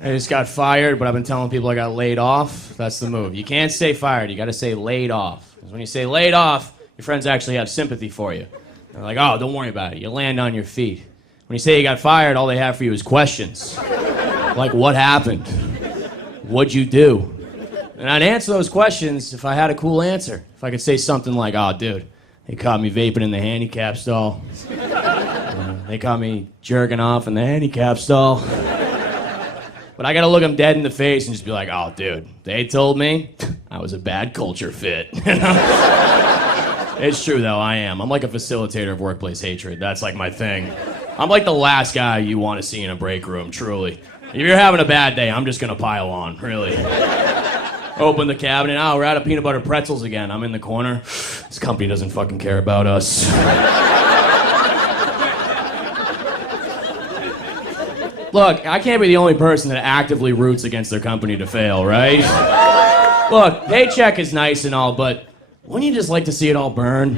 I just got fired, but I've been telling people I got laid off. That's the move. You can't say fired. You got to say laid off. Because when you say laid off, your friends actually have sympathy for you. They're like, oh, don't worry about it. You land on your feet. When you say you got fired, all they have for you is questions. Like, what happened? What'd you do? And I'd answer those questions if I had a cool answer. If I could say something like, oh, dude, they caught me vaping in the handicap stall. They caught me jerking off in the handicap stall. But I gotta look them dead in the face and just be like, oh, dude, they told me I was a bad culture fit. It's true, though, I am. I'm like a facilitator of workplace hatred. That's like my thing. I'm like the last guy you want to see in a break room, truly. If you're having a bad day, I'm just gonna pile on, really. Open the cabinet, oh, we're out of peanut butter pretzels again. I'm in the corner. This company doesn't fucking care about us. Look, I can't be the only person that actively roots against their company to fail, right? Look, paycheck is nice and all, but wouldn't you just like to see it all burn?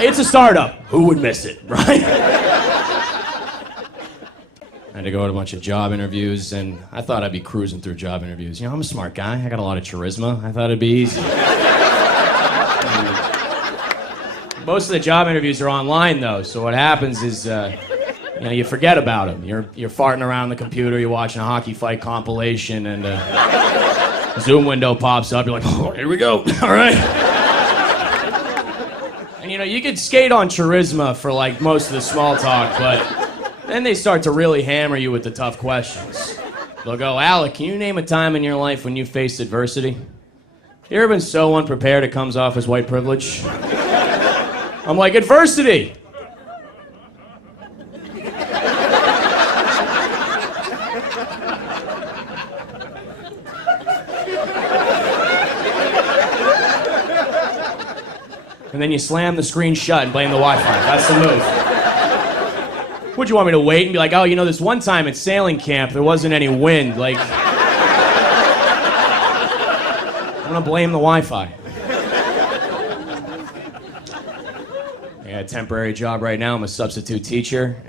It's a startup. Who would miss it, right? I had to go to a bunch of job interviews, and I thought I'd be cruising through job interviews. You know, I'm a smart guy. I got a lot of charisma. I thought it'd be easy. Most of the job interviews are online, though, so what happens is... you know, you forget about them. You're farting around the computer, you're watching a hockey fight compilation, and a Zoom window pops up. You're like, oh, here we go. All right. And, you know, you could skate on charisma for, like, most of the small talk, but then they start to really hammer you with the tough questions. They'll go, Alec, can you name a time in your life when you faced adversity? You ever been so unprepared it comes off as white privilege? I'm like, adversity! And then you slam the screen shut and blame the Wi-Fi. That's the move. Would you want me to wait and be like, oh, you know, this one time at sailing camp, there wasn't any wind. Like, I'm gonna blame the Wi-Fi. I got a temporary job right now. I'm a substitute teacher.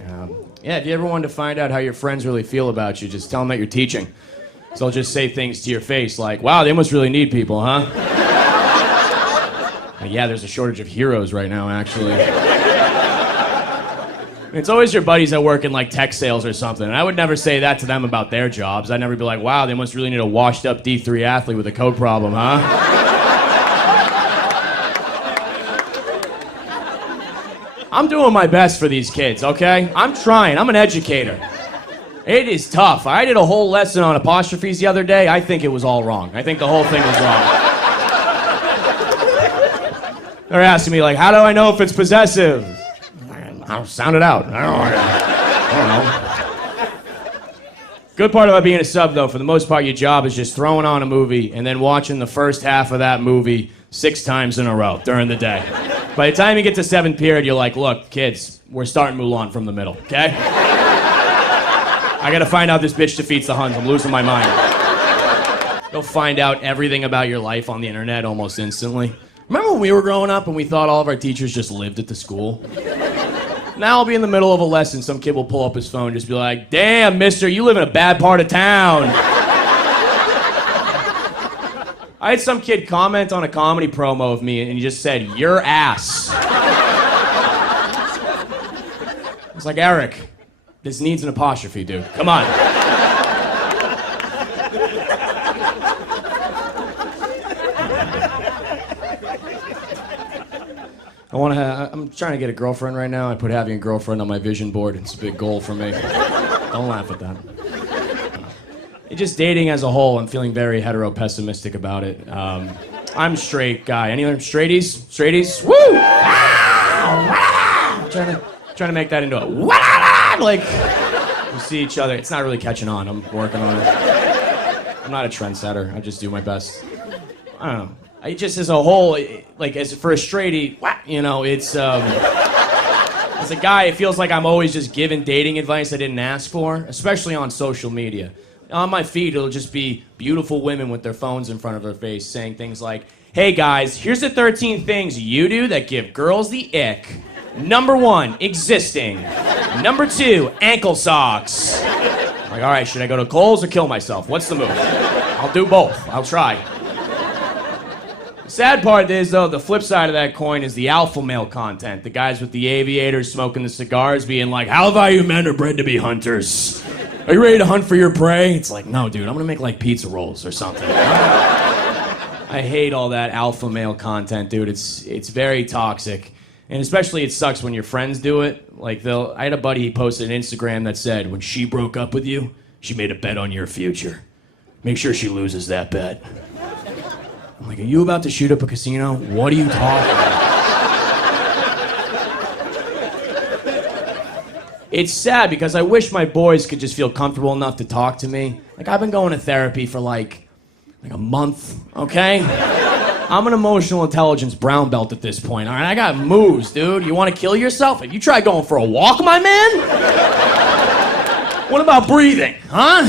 Yeah, if you ever wanted to find out how your friends really feel about you, just tell them that you're teaching. So they'll just say things to your face like, wow, they must really need people, huh? Yeah, there's a shortage of heroes right now, actually. It's always your buddies that work in, like, tech sales or something. And I would never say that to them about their jobs. I'd never be like, wow, they must really need a washed-up D3 athlete with a coat problem, huh? I'm doing my best for these kids, okay? I'm trying. I'm an educator. It is tough. I did a whole lesson on apostrophes the other day. I think it was all wrong. I think the whole thing was wrong. They're asking me, like, how do I know if it's possessive? I'll sound it out. I don't know. Good part about being a sub, though, for the most part, your job is just throwing on a movie and then watching the first half of that movie 6 times in a row during the day. By the time you get to 7th period, you're like, look, kids, we're starting Mulan from the middle, okay? I gotta find out this bitch defeats the Huns. I'm losing my mind. You'll find out everything about your life on the internet almost instantly. Remember when we were growing up and we thought all of our teachers just lived at the school? Now I'll be in the middle of a lesson, some kid will pull up his phone and just be like, damn, mister, you live in a bad part of town. I had some kid comment on a comedy promo of me and he just said, your ass. I was like, Eric, this needs an apostrophe, dude. Come on. I'm trying to get a girlfriend right now. I put having a girlfriend on my vision board. It's a big goal for me. Don't laugh at that. Just dating as a whole, I'm feeling very hetero-pessimistic about it. I'm a straight guy. Any other straighties? Straighties? Woo! Trying to make that into a like we see each other. It's not really catching on. I'm working on it. I'm not a trendsetter. I just do my best. I don't know. I just as a whole, like as for a straightie, you know, it's as a guy, it feels like I'm always just giving dating advice I didn't ask for, especially on social media. On my feed, it'll just be beautiful women with their phones in front of their face saying things like, hey guys, here's the 13 things you do that give girls the ick. Number 1, existing. Number 2, ankle socks. Like, all right, should I go to Kohl's or kill myself? What's the move? I'll do both. I'll try. The sad part is, though, the flip side of that coin is the alpha male content. The guys with the aviators smoking the cigars being like, how value men are bred to be hunters. Are you ready to hunt for your prey? It's like, no, dude, I'm gonna make like pizza rolls or something. I hate all that alpha male content, dude. It's very toxic. And especially it sucks when your friends do it. Like, I had a buddy, he posted an Instagram that said, when she broke up with you, she made a bet on your future. Make sure she loses that bet. I'm like, are you about to shoot up a casino? What are you talking about? It's sad because I wish my boys could just feel comfortable enough to talk to me. Like, I've been going to therapy for like a month, okay? I'm an emotional intelligence brown belt at this point, all right? I got moves, dude. You want to kill yourself? Have you tried going for a walk, my man? What about breathing, huh?